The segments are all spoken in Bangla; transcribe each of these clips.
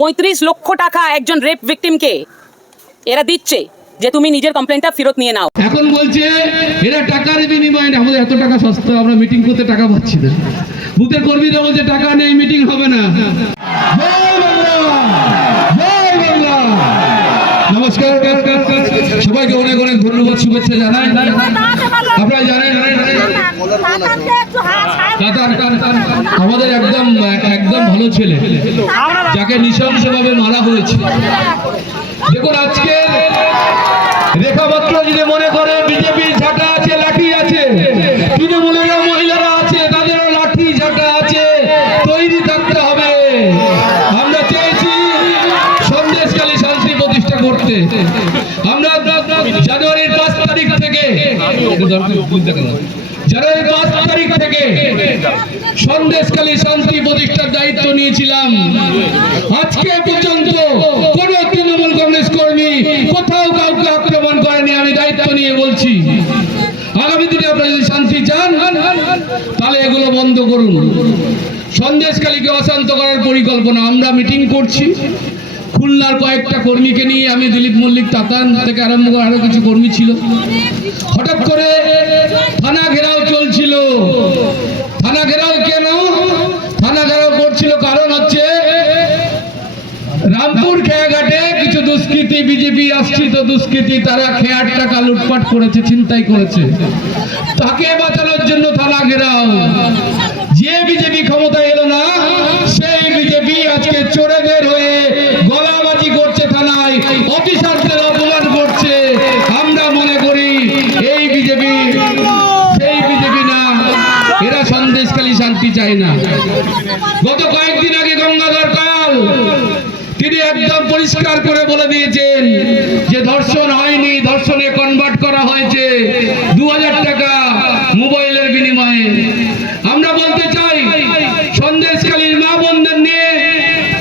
পঁয়ত্রিশ লক্ষ টাকা একজন রেপ ভিকটিমকে এরা দিচ্ছে যে তুমি নিজের কমপ্লেনটা ফেরত নিয়ে নাও। এখন বলছে এরা টাকার বিনিময়ে না, আমাদের এত টাকা সস্তা আমরা মিটিং করতে টাকা পাচ্ছি না। বুথের কর্মীরা বলছে টাকা নেই মিটিং হবে না! নমস্কার সবাইকে অনেক অনেক ধন্যবাদ শুভেচ্ছা জানাই। আপনারা জানেন আমাদের একদম একদম ভালো ছেলে, যাকে নৃশংসভাবে মারা হয়েছে। দেখুন, আজকে রেখাপত্র যদি মনে করে বিজেপির ঝাঁটা আছে, লাঠি আছে মহিলারা আছে লাঠি আছে, তৈরি থাকতে হবে। আমরা চেয়েছি সন্দেশকালী শান্তি প্রতিষ্ঠা করতে। আমরা জানুয়ারির পাঁচ তারিখ থেকে জানুয়ারির পাঁচ তারিখ থেকে সন্দেশকালী শান্তি প্রতিষ্ঠার দায়িত্ব নিয়েছিলাম। আজকে পর্যন্ত কোন তৃণমূল কংগ্রেস কর্মী কোথাও কাউকে আক্রমণ করেনি, আমি দায়িত্ব নিয়ে বলছি। আগামী দিনে আপনারা যদি শান্তি চান, তাহলে এগুলো বন্ধ করুন। সন্দেশকালীকে অশান্ত করার পরিকল্পনা আমরা মিটিং করছি। খুলনার কয়েকটা কর্মীকে নিয়ে আমি দিলীপ মল্লিক তাতান থেকে আরম্ভ করে আরও কিছু কর্মী ছিল। হঠাৎ করে থানা ঘেরাও চলছিল থানা ঘেরাও কেন থানা ঘেরাও করছিল কারণ হচ্ছে রামপুর খেয়াঘাটে কিছু দুষ্কৃতী বিজেপি আশ্রিত দুষ্কৃতী, তারা খেয়ার টাকা লুটপাট করেছে চিন্তাই করেছে। তাকে বাঁচানোর জন্য থানা ঘেরাও। যে বিজেপি ক্ষমতায় এলো না, সেই বিজেপি আজকে চোরেদের হয়ে গলাবাজি করছে থানায়, অফিসারদের অপমান করছে। আমরা মনে করি এই বিজেপি, সেই বিজেপি না। এরা সন্দেশখালী শান্তি চায় না। গত কয়েকদিন আগে গঙ্গাধর কাল তিনি একদম পরিষ্কার করে বলে দিয়েছেন যে ধর্ষণ হয়নি ধর্ষণে কনভার্ট করা হয়েছে দু হাজার টাকা মোবাইলের বিনিময়ে আমরা বলতে চাই সন্দেশকালীর মা বোনদের নিয়ে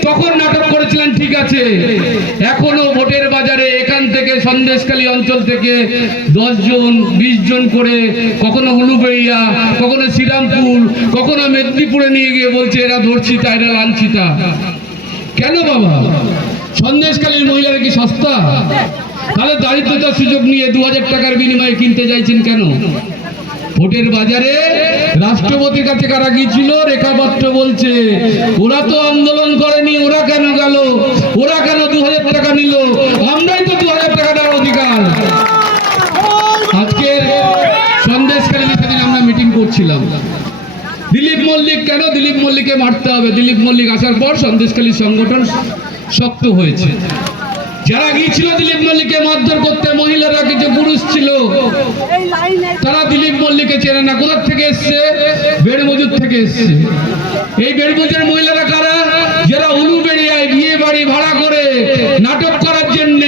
তখন নাটক করেছিলেন ঠিক আছে এখনও ভোটের বাজারে এখান থেকে সন্দেশখালী অঞ্চল থেকে দশ জন, বিশ জন করে কখনো উলুবেড়িয়া কখনো শ্রীরামপুর, কখনো মেদিনীপুরে নিয়ে গিয়ে বলছে এরা ধর্ষিতা, এরা লাঞ্ছিতা। কেন বাবা? সন্দেশকালীন মহিলারা কি সস্তা? তাহলে দারিদ্রতার সুযোগ নিয়ে দু হাজার টাকার বিনিময়ে কিনতে চাইছেন কেন? ভোটের বাজারে রাষ্ট্রপতির কাছে কারা গিয়েছিল? রেখাপত্র বলছে, ওরা তো আন্দোলন করেনি ওরা কেন গেল ওরা কেন দু হাজার টাকা নিল আমরাই তো দু হাজার টাকা নেওয়ার অধিকার আজকের সন্দেশকারীদের সেদিন আমরা মিটিং করছিলাম দিলীপ মল্লিক কেন দিলীপ মল্লিককে মারতে হবে। দিলীপ মল্লিক আসার পর সন্দেশকালী সংগঠন শক্ত হয়েছে। যারা গিয়েছিল দিলীপ মল্লিককে মারধর করতে, মহিলারা কিছু পুরুষ ছিল, তারা দিলীপ মল্লিককে চেনে না। কোথার থেকে এসছে? বেড়মজুর থেকে এসছে। এই বেড়মজুরের মহিলারা কারা? যারা উলুবেড়িয়ায় বিয়ে বাড়ি ভাড়া করে নাটক করার জন্য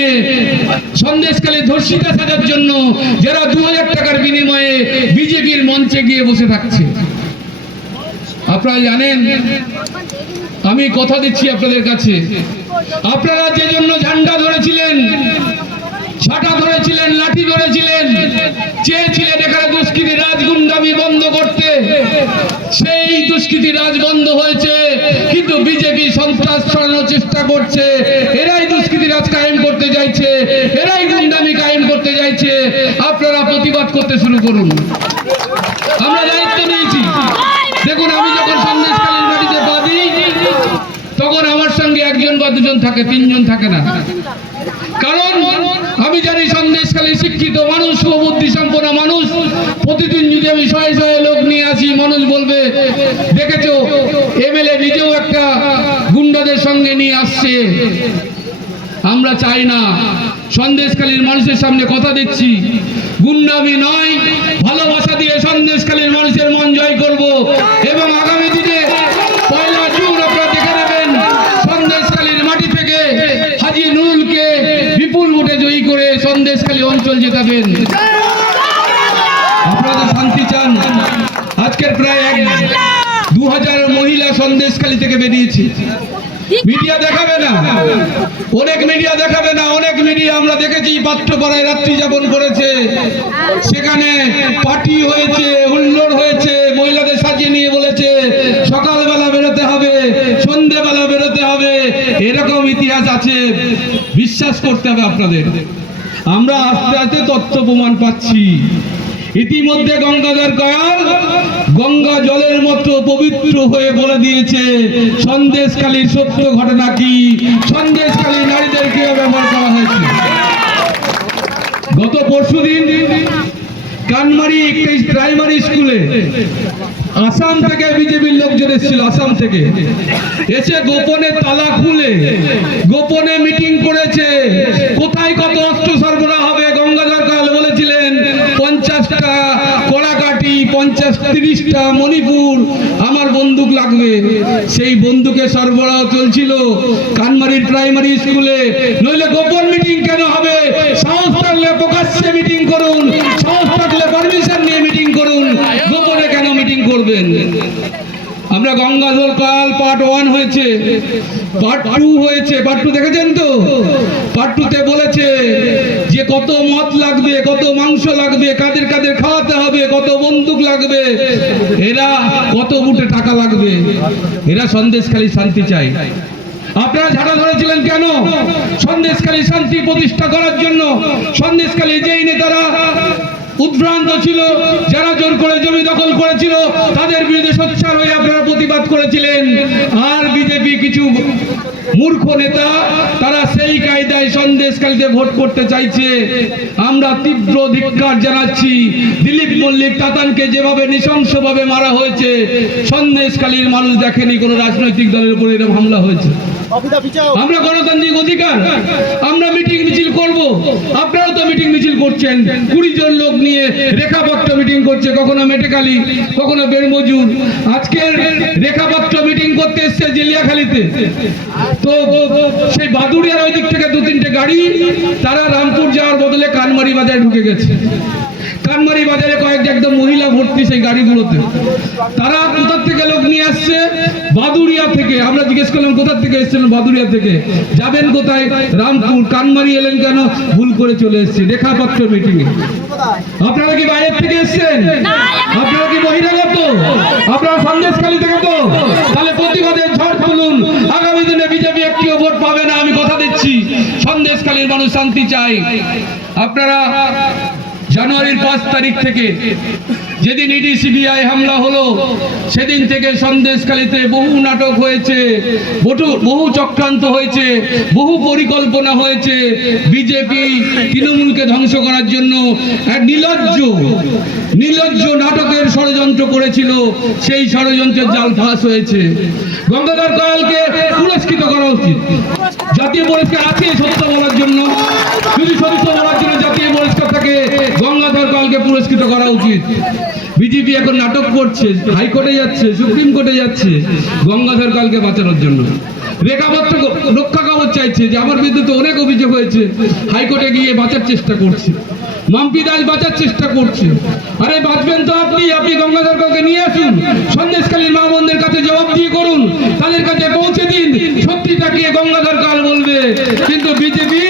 সন্দেশকালী ধর্ষিতা সাজার জন্য, যারা দু হাজার টাকার বিনিময়ে বিজেপির মঞ্চে গিয়ে বসে থাকছে। আপনারা জানেন? আমি কথা দিচ্ছি আপনাদের কাছে। আপনারা যে জন্য ঝান্ডা ধরেছিলেন, ছাটা ধরেছিলেন, লাঠি ধরেছিলেন, চেয়েছিলেন এখানে দুষ্কৃতি রাজগুন্ডামি বন্ধ করতে, সেই দুষ্কৃতি রাজ বন্ধ হয়েছে, কিন্তু বিজেপি সন্ত্রাস ছড়ানোর চেষ্টা করছে, এরাই দুষ্কৃতি রাজ কায়েম করতে চাইছে, এরাই গুন্ডামি কায়েম করতে চাইছে। আপনারা প্রতিবাদ করতে শুরু করুন। আমরা দায়িত্ব নিয়েছি দেখুন আমি যখন সন্দেশকালীর বাড়িতে বাদি তখন আমার সঙ্গে একজন বা দুজন থাকে, তিনজন থাকে না। কারণ আমি জানি সন্দেশকালী শিক্ষিত মানুষ সুবুদ্ধি সম্পন্ন মানুষ। প্রতিদিন যদি আমি শয়ে শয়ে লোক নিয়ে আসি, মানুষ বলবে, দেখেছ, এমএলএ নিজেও একটা গুন্ডাদের সঙ্গে নিয়ে আসছে। আমরা চাই না। সন্দেশকালীর মানুষের সামনে কথা দিচ্ছি। গুন্ডামি নয়, ভালোবাসা দিয়ে সন্দেশকালীর মানুষের মন জয় করব এবং আগামী দিনে পয়লা জুন আপনারা দেখে নেবেন সন্দেশকালীর মাটি থেকে হাজি নুরুলকে বিপুল ভোটে জয়ী করে সন্দেশকালী অঞ্চল জেতাবেন। আপনারা শান্তি চান। আজকের প্রায় এক দু হাজার মহিলা সন্দেশখালী থেকে বেরিয়েছে। মিডিয়া দেখাবে না। অনেক মিডিয়া দেখাবে না। অনেক মিডিয়া আমরা দেখেছি, পাত্রপাড়ায় রাত্রি যাপন করেছে। সেখানে পার্টি হয়েছে, হুল্লোড় হয়েছে, মহিলাদের সাজিয়ে নিয়ে বলেছে, সকালবেলা বেরোতে হবে, সন্ধেবেলা বেরোতে হবে। এরকম ইতিহাস আছে। বিশ্বাস করতে হবে আপনাদের। আমরা আস্তে আস্তে তথ্য প্রমাণ পাচ্ছি। ইতিমধ্যে গঙ্গাধর কয়াল গঙ্গা জলের মতো পবিত্র হয়ে বলে দিয়েছে সন্দেশকালীর সত্য ঘটনা কি? সন্দেশকালী নারীদের কীভাবে ব্যবহার করা হয়েছে। গত পরশুদিন কানমারি একটি প্রাইমারি স্কুলে আসাম থেকে বিজেপির লোকজন এসেছিল আসাম থেকে, এসে গোপনে তালা খুলে, গোপনে মিটিং করেছে, কোথায় কত অস্ত্র সরবরাহ হবে গঙ্গাধর কাল বলেছিলেন, পঞ্চাশটা কড়াকাটি পঞ্চাশ তিরিশটা মণিপুর আমার বন্দুক লাগবে। সেই বন্দুকে সরবরাহ চলছিল কানমারির প্রাইমারি স্কুলে, নইলে গোপন মিটিং কেন হবে সাহস থাকলে প্রকাশ্যে মিটিং করুন সাহস থাকলে পারমিশন নিয়ে মিটিং করুন গোপনে কেন মিটিং করবেন। আমরা গঙ্গাধর কাল পার্ট ওয়ান হয়েছে। পার্ট টু হয়েছে। পার্ট টু দেখেছেন তো? পার্ট টুতে বলেছে যে কত মদ লাগবে, কত মাংস লাগবে, কাদের কাদের খাওয়াতে হবে, কত বন্দুক লাগবে, এরা কত বুটে টাকা লাগবে, এরা সন্দেশখালী শান্তি চাই আপনারা ঝাড়া ধরেছিলেন কেন? সন্দেশখালী শান্তি প্রতিষ্ঠা করার জন্য। সন্দেশখালী যেই নেতারা উদ্ভ্রান্ত ছিল, যারা জোর করে জমি দখল করেছিল, তাদের বিরুদ্ধে সোচ্চার হয়ে আপনারা প্রতিবাদ করেছিলেন। আর বিজেপি কিছু মূর্খ নেতা, তারা সেই কায়দায় সন্দেশকালীতে ভোট করতে চাইছে। আমরা তীব্র ধিক্কার জানাচ্ছি। দিলীপ মল্লিক তাতানকে যেভাবে নৃশংসভাবে মারা হয়েছে সন্দেশকালীর মানুষ দেখেনি, কোনো রাজনৈতিক দলের উপরে এরকম হামলা হয়েছে। আমরা গণতান্ত্রিক অধিকার। আমরা মিটিং মিছিল করব। আপনারাও তো মিটিং মিছিল করছেন। কুড়ি জন লোক নিয়ে রেখাপত্র মিটিং করছে। কখনো মেটেকালি, কখনো বেরমজুর। আজকে রেখাপত্র মিটিং করতে এসছে জেলিয়াখালিতে তো সেই বাদুড়িয়ার ওই দিক থেকে দু তিনটে গাড়ি, তারা রামপুর যাওয়ার বদলে কানমারি বাজারে ঢুকে গেছে। কানমারি বাজারে কয়েকটা একদম মহিলা ভর্তি সেই গাড়িগুলোতে। তারা কোথার থেকে লোক নিয়ে আসছে? বাদুড়িয়া থেকে। আমরা জিজ্ঞেস করলাম কোথার থেকে এসেছিলেন বাদুড়িয়া থেকে? যাবেন কোথায়? রামপুর কানমারি এলেন কেন? ভুল করে চলে এসেছে। মিটিং এ আপনারা কি বাইরের থেকে এসেছেন? আপনারা কি বহিরাগত? আপনারা সন্দেশখালী থেকে তো? তাহলে প্রতিবাদের ঝড় তুলুন। আগামী দিনে বিজেপি একটিও ভোট পাবে না, আমি কথা দিচ্ছি। সন্দেশখালীর মানুষ শান্তি চাই। আপনারা জানুয়ারির পাঁচ তারিখ থেকে যেদিন ইডি সিবিআই হামলা হলো, সেদিন থেকে সন্দেশখালীতে বহু নাটক হয়েছে, বহু চক্রান্ত হয়েছে, বহু পরিকল্পনা হয়েছে বিজেপি তৃণমূলকে ধ্বংস করার জন্য। এক নির্লজ্জ নির্লজ্জ নাটকের ষড়যন্ত্র করেছিল, সেই ষড়যন্ত্রের জাল ফাঁস হয়েছে। গঙ্গাধর কয়ালকে পুরস্কৃত করা উচিত। জাতীয় পরিষ্কার আছে সত্য বলার জন্য। যদি সত্য বলার জন্য জাতীয় পরিষ্কার থাকে, গঙ্গাধর পালকে পুরস্কৃত করা উচিত। বিজেপি এখন নাটক করছে, হাইকোর্টে যাচ্ছে, সুপ্রিম কোর্টে যাচ্ছে গঙ্গাধর কালকে বাঁচানোর জন্য। রেখাপত্র রক্ষা কবচ চাইছে যে, আমার বিরুদ্ধে তো অনেক অভিযোগ হয়েছে, হাইকোর্টে গিয়ে বাঁচার চেষ্টা করছে। মাম্পি দাস বাঁচার চেষ্টা করছে। আরে বাঁচবেন তো আপনি আপনি গঙ্গাধর কালকে নিয়ে আসুন সন্দেশকালীর মা বোনদের কাছে জবাব দিয়ে করুন, তাদের কাছে পৌঁছে দিন, সত্যিটা কি গঙ্গাধর কাল বলবে? কিন্তু বিজেপি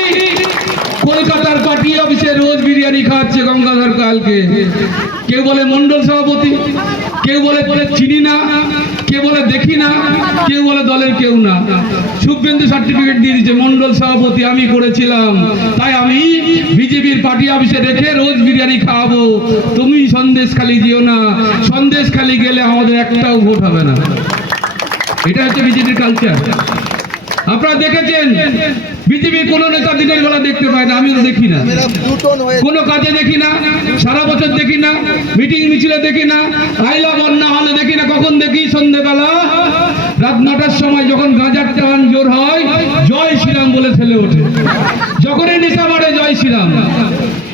কলকাতার পার্টি অফিসে রোজ বিরিয়ানি খাওয়াচ্ছে গঙ্গাধর কালকে। কেউ বলে মন্ডল সভাপতি, কেউ বলে চিনি না কেউ বলে দলের কেউ না। শুভেন্দু সার্টিফিকেট দিয়ে দিচ্ছে মন্ডল সভাপতি, আমি করেছিলাম। তাই আমি বিজেপির পার্টি অফিসে রেখে রোজ বিরিয়ানি খাওয়াবো। তুমি সন্দেশ খালি দিও না। সন্দেশ খালি গেলে আমাদের একটাও ভোট হবে না। এটা হচ্ছে বিজেপির কালচার আপনারা দেখেছেন, বিজেপি কোনো নেতা দিনের বেলা দেখতে পায় না, আমিও দেখি না। কোনো কাজে দেখি না, সারা বছর দেখি না, মিটিং মিছিলে দেখি না, আইলা বন্যা হলে দেখি না কখন দেখি সন্ধেবেলা রাত নটার সময় যখন গাঁজার টান জোর হয়, জয় শ্রীরাম বলে ঠেলে ওঠে। যখনই নেশা মারে, জয় শ্রীরাম।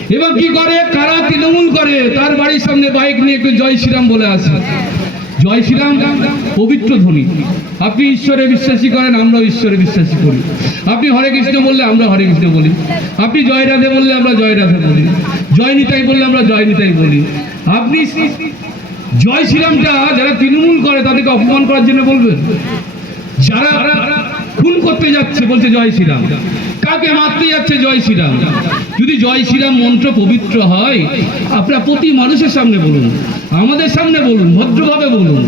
এবং কি করে? কারা তৃণমূল করে? তার বাড়ির সামনে বাইক নিয়ে একটু জয় শ্রীরাম বলে আসে। জয় শ্রীরাম, পবিত্র ধ্বনি। আপনি ঈশ্বরে বিশ্বাসী করেন, আমরাও ঈশ্বরে বিশ্বাসী করি। আপনি হরে কৃষ্ণ বললে আমরা হরে কৃষ্ণ বলি। আপনি জয় রাধে বললে আমরা জয় রাধে বলি। জয় নিতাই বললে আমরা জয় নিতাই বলি। আপনি জয় শ্রীরামটা যারা তৃণমূল করে, তাদেরকে অপমান করার জন্য বলবেন? যারা খুন করতে যাচ্ছে বলছে জয় শ্রীরাম। কাকে মারতে যাচ্ছে জয় শ্রীরাম? যদি জয় শ্রীরাম মন্ত্র পবিত্র হয়, আপনারা প্রতি মানুষের সামনে বলুন, আমাদের সামনে বলুন, ভদ্রভাবে বলুন।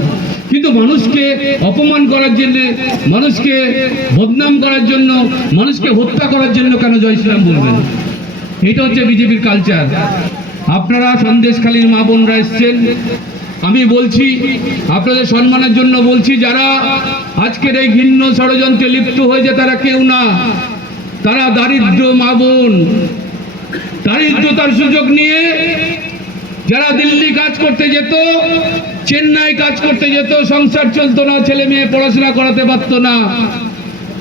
কিন্তু মানুষকে অপমান করার জন্য, মানুষকে বদনাম করার জন্য, মানুষকে হত্যা করার জন্য কেন জয় শ্রীরাম বলবেন? এটা হচ্ছে বিজেপির কালচার আপনারা সন্দেশখালীর মা বোনরা এসছেন আমি বলছি, আপনাদের সম্মানের জন্য বলছি, যারা আজকের এই ঘিন্ন ষড়যন্ত্রে লিপ্ত হয়েছে তারা কেউ না। তারা দারিদ্র মা বোন। দারিদ্রতার সুযোগ নিয়ে যারা দিল্লি কাজ করতে যেত, চেন্নাই কাজ করতে যেত, সংসার চলতো না, ছেলে মেয়ে পড়াশোনা করাতে পারতো না।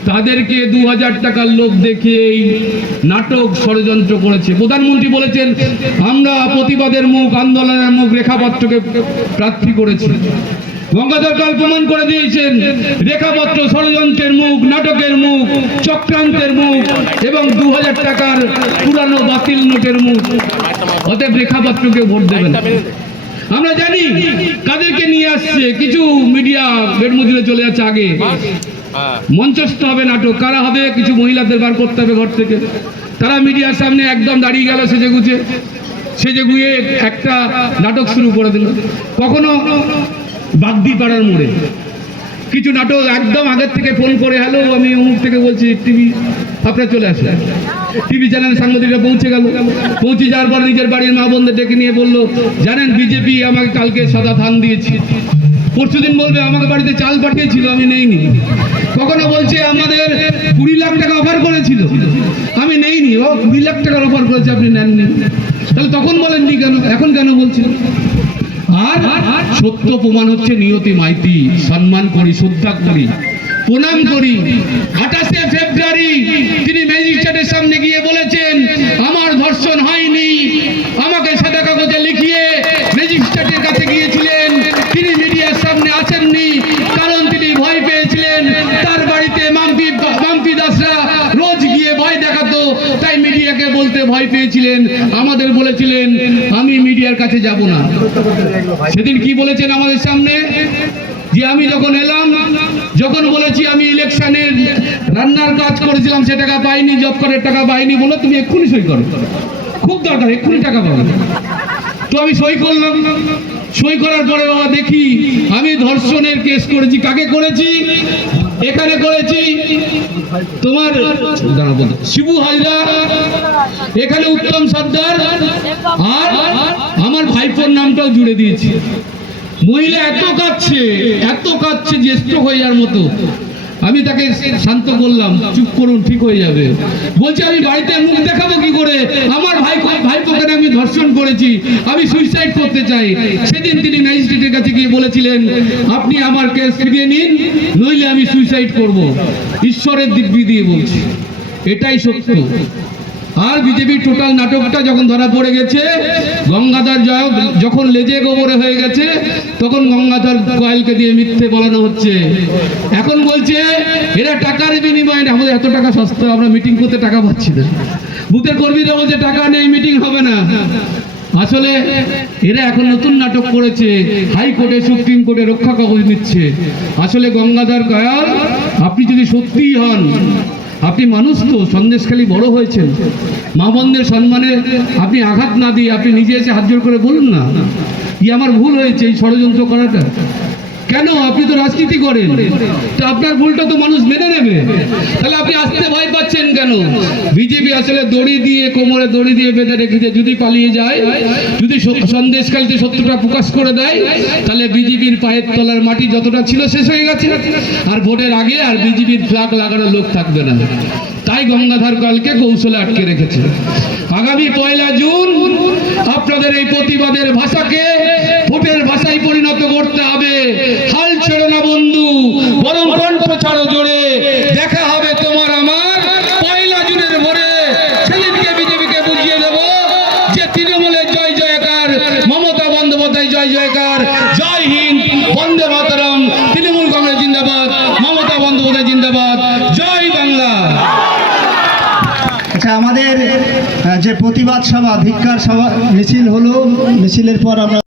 তাদেরকে দু হাজার টাকার লোভ দেখিয়ে নাটক ষড়যন্ত্র করেছে। প্রধানমন্ত্রী বলেছেন, আমরা প্রতিবাদের মুখ, আন্দোলনের মুখ, রেখাপত্রকে প্রার্থী করেছি। গঙ্গাধর কাল প্রমাণ করে দিয়েছেন, রেখাপত্র ষড়যন্ত্রের মুখ, নাটকের মুখ, চক্রান্তের মুখ এবং দু হাজার টাকার পুরানো বাতিল নোটের মুখ। অতএব রেখাপত্রকে ভোট দেবেন। আমরা জানি কাদেরকে নিয়ে আসছে, কিছু মিডিয়া বেড মজুরে চলে যাচ্ছে আগে। মঞ্চস্থ হবে নাটক। কারা হবে? কিছু মহিলাদের বার করতে হবে ঘর থেকে। তারা মিডিয়ার সামনে একদম দাঁড়িয়ে গেল সেজে গুজে। সেজে গুয়ে একটা নাটক শুরু করে দিল। কখনো বাগদি পাড়ার মোড়ে। কিছু নাটক একদম আগের থেকে ফোন করে হ্যালো আমি অমুক থেকে বলছি, টিভি, আপনার চলে আসেন। টিভি চ্যানেল সাংবাদিকরা পৌঁছে গেল। পৌঁছে যাওয়ার পর নিজের বাড়ির মা বোনদের ডেকে নিয়ে বলল, জানেন বিজেপি আমাকে কালকে সাদা ধান দিয়েছে। পরশুদিন বলবে, আমাকে বাড়িতে চাল পাঠিয়েছিল, আমি নেইনি। কখনো বলছে, আমাদের কুড়ি লাখ টাকা অফার করেছিল। আমি নেইনি, ও কুড়ি লাখ টাকার অফার করেছে, আপনি নেননি। তাহলে তখন বলেননি কেন? এখন কেন বলছেন আর সত্য প্রমাণ হচ্ছে, নিয়তি মাইতি, সম্মান করি, শ্রদ্ধা করি, প্রণাম করি। আঠাশে ফেব্রুয়ারি তিনি ম্যাজিস্ট্রেটের সামনে গিয়ে বলেছেন, আমার ধর্ষণ হয়নি। আমাকে সাদা কাগজে লিখিয়ে ম্যাজিস্ট্রেটের কাছে গিয়েছিলেন তিনি মিডিয়ার সামনে আসেননি কারণ তিনি ভয় পেয়েছিলেন তার বাড়িতে মাম্পি মাম্পি দাসরা রোজ গিয়ে ভয় দেখাতো তাই মিডিয়াকে বলতে ভয় পেয়েছিলেন আমাদের বলেছিলেন আমি মিডিয়ার কাছে যাব না সেদিন কি বলেছেন আমাদের সামনে? যে আমি যখন এলাম, যখন বলেছি আমি ইলেকশনের রান্নার কাজ করেছিলাম, সে টাকা পাইনি, জব কার্ডের টাকা পাইনি বলো তুমি এক্ষুনি সই করো। খুব দরকার, এক্ষুনি টাকা পাবো। তো আমি সই করলাম। সই করার পরে বাবা দেখি, আমি ধর্ষণের কেস করেছি। কাকে করেছি? এখানে করেছি তোমার শিবু হাজরা, এখানে উত্তম সর্দার আর আমার ভাইপোর নামটাও জুড়ে দিয়েছি। মহিলা এত কাঁদছে এত কাঁদছে স্ট্রোক হয়ে যাওয়ার মতো। আমি তাকে শান্ত করলাম, চুপ করুন, ঠিক হয়ে যাবে। বলছে, আমি বাড়িতে মুখ দেখাবো কি করে? আমার ভাই ধর্ষণ করেছি, আমি সুইসাইড করতে চাই। সেদিন তিনি ম্যাজিস্ট্রেটের কাছে গিয়ে বলেছিলেন, আপনি আমার কেস ফিরিয়ে নিন, নইলে আমি সুইসাইড করব। ঈশ্বরের দিব্যি দিয়ে বলছি। এটাই সত্য। আর বিজেপির টোটাল নাটকটা যখন ধরা পড়ে গেছে, গঙ্গাধর জয় যখন লেজে গোবরে হয়ে গেছে, তখন গঙ্গাধর কয়েলকে দিয়ে মিথ্যে বলানো হচ্ছে। এখন বলছে, এরা টাকার বিনিময়ে আমাদের এত টাকা সস্তা আমরা মিটিং করতে টাকা পাচ্ছি না। বুথের কর্মীরা বলছে টাকা নেই মিটিং হবে না। আসলে এরা এখন নতুন নাটক করেছে হাইকোর্টে সুপ্রিম কোর্টে রক্ষা কবচ নিচ্ছে। আসলে গঙ্গাধর কয়াল, আপনি যদি সত্যিই হন, আপনি মানুষ তো, সন্দেশখালী বড় হয়েছেন। মা বোনদের সম্মানে আপনি আঘাত না দিয়ে আপনি নিজে এসে হাত জোর করে বলুন না। ই আমার ভুল হয়েছে এই ষড়যন্ত্র করাটা? কেন আপনি তো রাজনীতি করেন? তো আপনার ভুলটা তো মানুষ মেনে নেবে। তাহলে আপনি আসতে ভয় পাচ্ছেন কেন? বিজেপি আসলে দড়ি দিয়ে, কোমরে দড়ি দিয়ে বেঁধে রেখেছে, যদি পালিয়ে যায়, যদি স- সন্দেশকালীতে সত্যটা প্রকাশ করে দেয়, তাহলে বিজেপির পায়ের তলার মাটি যতটা ছিল শেষ হয়ে গেছে। আর ভোটের আগে আর বিজেপির ফ্ল্যাগ লাগানোর লোক থাকবে না। তাই গঙ্গাধর কালকে কৌশলে আটকে রেখেছে। আগামী পয়লা জুন আপনাদের এই প্রতিবাদের ভাষাকে ভোটের ভাষায় পরিণত করতে হবে। বরং কণ্ঠ ছাড়ো জোরে, দেখা হবে তোমার আমার। পয়লা জুনের ভোরে সেদিনকে বিজেপিকে বুঝিয়ে দেব যে তৃণমূলের জয় জয়কার, মমতা বন্দ্যোপাধ্যায় জয় জয়কার। জয় হিন্দ, বন্দে মাতরম, তৃণমূল কংগ্রেস জিন্দাবাদ, মমতা বন্দ্যোপাধ্যায় জিন্দাবাদ। জয় বাংলা। আচ্ছা আমাদের যে প্রতিবাদ সভা, ধিক্কার সভা মিছিল হলো, মিছিলের পর আমরা